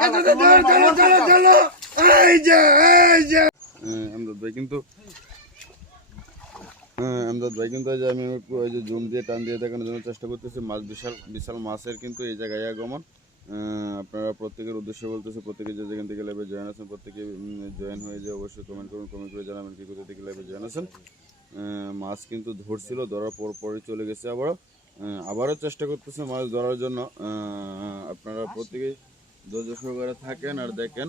আমজাদ ভাই কিন্তু আমি একটু ওই যে জুম দিয়ে টান দিয়ে দেখানোর জন্য চেষ্টা করতেছি। মাছ বিশাল বিশাল মাছের কিন্তু এই জায়গায় আগমন। আপনারা প্রত্যেকের উদ্দেশ্যে বলতেছে, প্রত্যেকে যে যেখান থেকে লাইভে জয়েন আছেন প্রত্যেকে জয়েন হয়ে যায়। অবশ্যই কমেন্ট করুন, কমেন্ট করে জানাবেন কি কোথা থেকে লাইভে জয়েন আছেন। মাছ কিন্তু ধরছিল, ধরার পরে চলে গেছে। আবারও চেষ্টা করতেছে মাছ ধরার জন্য। আপনারা প্রত্যেকেই ধৈর্য সহকারে থাকেন আর দেখেন।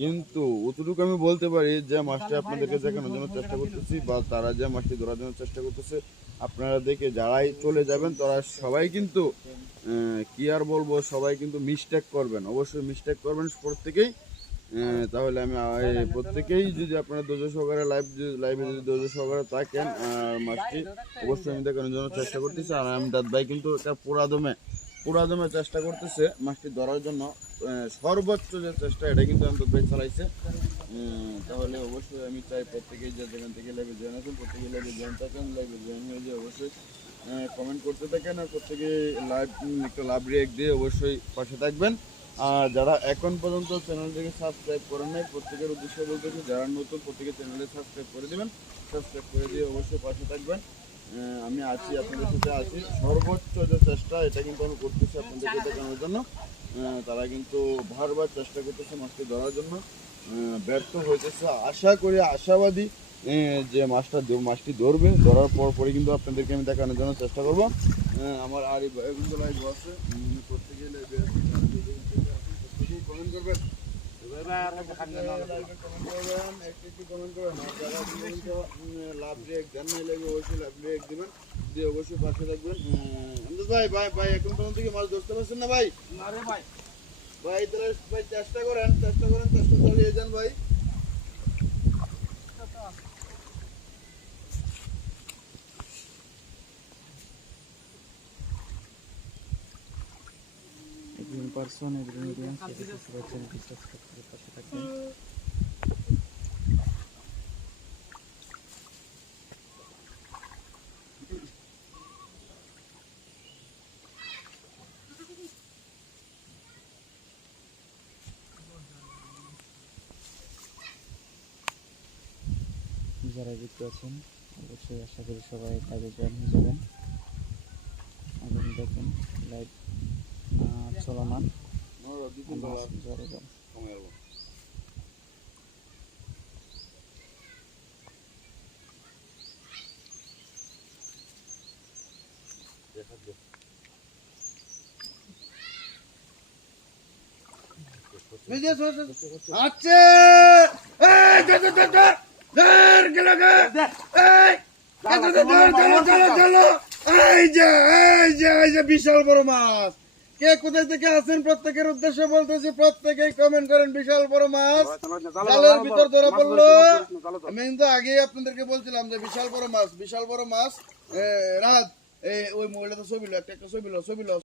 কিন্তু অতটুকু আমি বলতে পারি যে মাছটা আপনাদেরকে দেখানোর জন্য চেষ্টা করতেছি, বা তারা যে মাছটি ধরার জন্য চেষ্টা করতেছে আপনারা দেখে যারাই চলে যাবেন তারা সবাই কিন্তু কি আর বলবো, সবাই কিন্তু মিস্টেক করবেন, অবশ্যই মিস্টেক করবেন প্রত্যেকেই। তাহলে আমি প্রত্যেকেই যদি আপনারা ধৈর্য সহকারে লাইভে যদি ধৈর্য সহকারে থাকেন, মাছটি অবশ্যই আমি দেখানোর জন্য চেষ্টা করতেছি। আর আমজাদ ভাই কিন্তু এটা পুরাদমে চেষ্টা করতেছে মাছটি ধরার জন্য। সর্বোচ্চ যে চেষ্টা এটা কিন্তু আমজাদ ভাই চালাইছে। তাহলে অবশ্যই আমি চাই প্রত্যেকেই যে যেখান থেকে লাইভে জয়েন আছেন প্রত্যেকেই লাইভে জয়েন থাকেন, লাইভে জয়েন হয়ে যে অবশ্যই কমেন্ট করতে থাকেন, আর প্রত্যেকে একটা লাভ রিয়েক্ট দিয়ে অবশ্যই পাশে থাকবেন। আর যারা এখন পর্যন্ত চ্যানেলটিকে সাবস্ক্রাইব করেন নাই প্রত্যেকের উদ্দেশ্যে বলতেছি, যারা নতুন প্রত্যেকে চ্যানেলে সাবস্ক্রাইব করে দেবেন, সাবস্ক্রাইব করে দিয়ে অবশ্যই পাশে থাকবেন। আমি আছি, আপনাদের সাথে আছি। সর্বোচ্চ যে চেষ্টা এটা কিন্তু আমি করতেছি আপনাদেরকে দেখানোর জন্য। তারা কিন্তু বারবার চেষ্টা করতেছে মাছটি ধরার জন্য, ব্যর্থ হইতেছে। আশা করি, আশাবাদী যে মাছটি ধরবে, ধরার পরে কিন্তু আপনাদেরকে আমি দেখানোর জন্য চেষ্টা করবো। আমার আর কিন্তু লাইভ আছে, প্রত্যেকেই লাইভে আছে, প্রত্যেকেই কমেন্ট করবেন, লাভ রিয়েক্ট দেন নাই লাগবে অবশ্যই লাভ রিয়েক্ট দিবেন, দিয়ে অবশ্যই পাশে থাকবেন। ভাই ভাই ভাই এখন পর্যন্ত কি মাছ ধরতে পারছেন না ভাই? ভাই তাহলে ভাই চেষ্টা করেন, চেষ্টা চালিয়ে যান ভাই। যারা যুক্ত আছেন অবশ্যই আশা করি সবাই লাইভে জয়েন হয়ে যাবেন। এখন দেখুন লাইভ চলমান। বিশাল বড় মাছ। কে কোথায় থেকে আছেন প্রত্যেকের উদ্দেশ্যে বলতেছি, প্রত্যেকেই কমেন্ট করেন। বিশাল বড় মাছ জালের ভিতর ধরা পড়লো। আমি কিন্তু আগেই আপনাদেরকে বলছিলাম যে বিশাল বড় মাছ রাত ওই মহিলা তো ছবি একটা ছবি